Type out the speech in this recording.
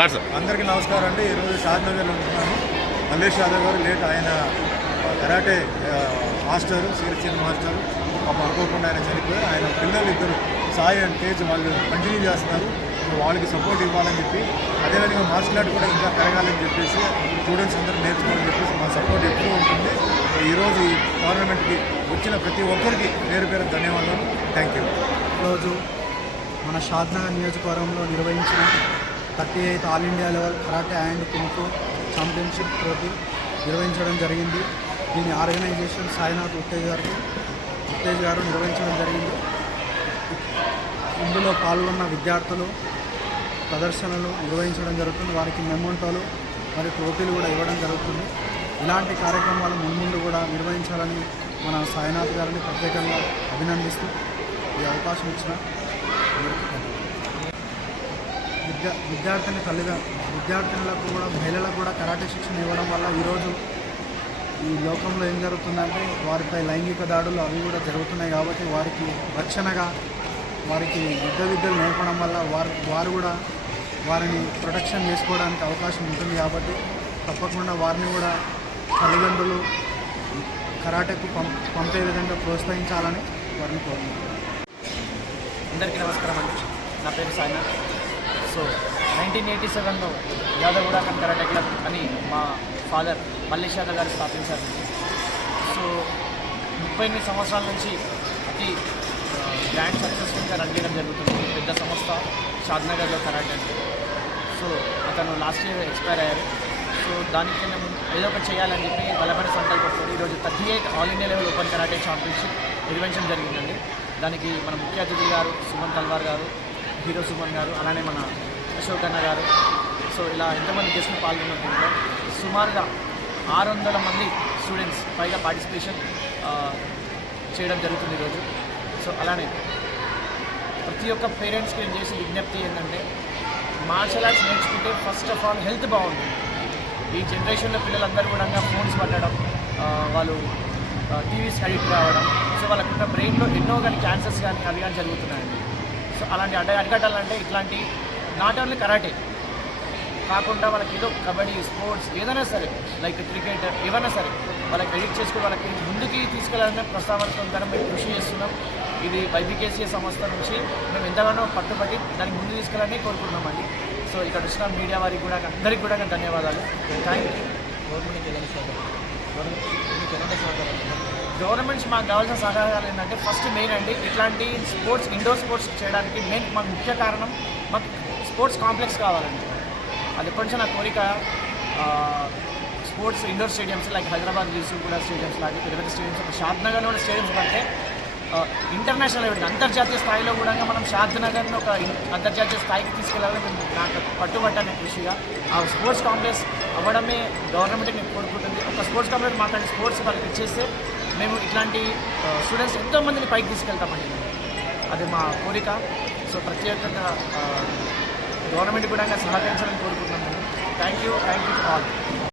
Sir sir. అందరికీ నమస్కారం అండి. ఈరోజు షాద్నగర్లో ఉంటున్నాను. మల్లేష్ యాదవ్ గారు లేట్ ఆయన కరాటే మాస్టర్ శ్రీచిన్న మాస్టర్ పాపం అనుకోకుండా ఆయన చనిపోయి ఆయన పిల్లలు ఇద్దరు సాయి అండ్ తేజ్ వాళ్ళు కంటిన్యూ చేస్తున్నారు. వాళ్ళకి సపోర్ట్ ఇవ్వాలని చెప్పి అదేవిధంగా మార్షల్ ఆర్ట్ కూడా ఇంకా పెరగాలని చెప్పేసి స్టూడెంట్స్ అందరూ నేర్చుకోవాలని చెప్పేసి మా సపోర్ట్ ఎప్పుడూ ఉంటుంది. ఈరోజు ఈ టోర్నమెంట్కి వచ్చిన ప్రతి ఒక్కరికి పేరు పేరు ధన్యవాదాలు. Thank you. రోజు మన షాద్నగర్ నియోజకవర్గంలో నిర్వహించిన thirty eight all India level karate and kung fu championship trophy నిర్వహించడం జరిగింది. దీని ఆర్గనైజేషన్ సాయినాథ్ ఉత్తేజ్ గారికి ఉత్తేజ్ గారు నిర్వహించడం జరిగింది. ఇందులో పాల్గొన్న విద్యార్థులు ప్రదర్శనలు నిర్వహించడం జరుగుతుంది. వారికి మెమోంటోలు మరియు ట్రోఫీలు కూడా ఇవ్వడం జరుగుతుంది. ఇలాంటి కార్యక్రమాలు ముందు కూడా నిర్వహించాలని మన సాయినాథ్ గారిని ప్రత్యేకంగా అభినందిస్తూ ఈ అవకాశం ఇచ్చిన అందరికీ విద్యా విద్యార్థిని తల్లిగా విద్యార్థినులకు కూడా మహిళలకు కూడా కరాటే శిక్షణ ఇవ్వడం వల్ల ఈరోజు ఈ లోకంలో ఏం జరుగుతుందంటే వారిపై లైంగిక దాడులు అవి కూడా జరుగుతున్నాయి కాబట్టి వారికి రక్షణగా వారికి యుద్ధ విద్యలు నేర్పడం వల్ల వారు వారు కూడా వారిని ప్రొటెక్షన్ చేసుకోవడానికి అవకాశం ఉంటుంది కాబట్టి తప్పకుండా వారిని కూడా తల్లిదండ్రులు కరాటేకు పం పంపే విధంగా ప్రోత్సహించాలని వారిని కోరుతున్నాను అందరికీ నమస్కారం అండి. నా పేరు సాయినాథ్. సో నైన్టీన్ ఎయిటీ సెవెన్లో యాదవ్ కూడా కరాటే క్లబ్ అని మా ఫాదర్ మల్లేష్ యాదవ్ గారు స్థాపించారు. సో ముప్పై ఎనిమిది సంవత్సరాల నుంచి అతి గ్రాండ్ సక్సెస్ఫుల్గా రన్ చేయడం జరుగుతుంది. పెద్ద సంస్థ షాద్నగర్లో కరాటే. సో అతను లాస్ట్ ఇయర్ ఎక్స్పైర్ అయ్యారు. సో దానికి మేము ఏదో ఒకటి చేయాలని చెప్పి బలమైన సంకల్పంతో ఈరోజు thirty eight all India level open karate championship నిర్వహించడం జరిగిందండి. దానికి మన ముఖ్య అతిథి గారు సుమన్ తల్వార్ గారు హీరో సుమన్ గారు అలానే మన అశోక్ అన్న గారు. సో ఇలా ఎంతమంది గెస్ట్లు పాల్గొన్న దీంట్లో సుమారుగా ఆరు వందల మంది స్టూడెంట్స్ పైగా పార్టిసిపేషన్ చేయడం జరుగుతుంది ఈరోజు. సో అలానే ప్రతి ఒక్క పేరెంట్స్కి నేను చేసే విజ్ఞప్తి ఏంటంటే మార్షల్ ఆర్ట్స్ నేర్చుకుంటే ఫస్ట్ ఆఫ్ ఆల్ హెల్త్ బాగుంటుంది. ఈ జనరేషన్లో పిల్లలందరూ కూడా ఫోన్స్ పట్టడం వాళ్ళు టీవీస్ అడిక్ట్ కావడం సో వాళ్ళకున్న బ్రెయిన్లో ఎన్నో కానీ క్యాన్సర్స్ కానీ అవి కానీ జరుగుతున్నాయండి. సో అలాంటి అడ్డ అడ్డగట్టాలంటే ఇట్లాంటి నాట్ ఓన్లీ కరాటే కాకుండా వాళ్ళకి ఏదో కబడ్డీ స్పోర్ట్స్ ఏదైనా సరే లైక్ క్రికెట్ ఏమైనా సరే వాళ్ళకి ఎడిట్ చేసుకుని వాళ్ళకి ముందుకి తీసుకెళ్ళాలనే ప్రస్తావనతో మేము కృషి చేస్తున్నాం. ఇది వైబికేసీ సంస్థ నుంచి మేము ఎంతగానో పట్టుబట్టి దాన్ని ముందు తీసుకెళ్ళాలని కోరుకుంటున్నామండి. సో ఇక్కడ వచ్చిన మీడియా వారికి కూడా అందరికీ కూడా ధన్యవాదాలు. థ్యాంక్ యూ గవర్నమెంట్స్ మాకు కావాల్సిన సహకారాలు ఏంటంటే ఫస్ట్ మెయిన్ అండి ఇట్లాంటి స్పోర్ట్స్ ఇండోర్ స్పోర్ట్స్ చేయడానికి మెయిన్ మాకు ముఖ్య కారణం మాకు స్పోర్ట్స్ కాంప్లెక్స్ కావాలండి. అది ఎప్పటి నా కోరిక. Sports indoor stadiums like Hyderabad కూడా స్టేడియంస్ లాగే పెద్ద పెద్ద స్టేడియంస్ షాద్నగర్లో స్టేడియంస్ ఇంటర్నేషనల్ లెవెల్ అంతర్జాతీయ స్థాయిలో కూడా మనం షాద్నగర్ని ఒక అంతర్జాతీయ స్థాయికి తీసుకెళ్ళాలని మేము నాకు పట్టుబట్టాను కృషిగా. ఆ స్పోర్ట్స్ కాంప్లెక్స్ అవ్వడమే గవర్నమెంట్ నేను కోరుకుంటుంది. ఒక స్పోర్ట్స్ కాంప్లెక్స్ మాట్లాడి స్పోర్ట్స్ వాళ్ళకి ఇచ్చేస్తే మేము ఇట్లాంటి స్టూడెంట్స్ ఎంతోమందిని పైకి తీసుకెళ్తామండి. అది మా కోరిక. సో ప్రత్యేకంగా గవర్నమెంట్ కూడా సహకరించాలని కోరుకుంటున్నాను. Thank you thank you all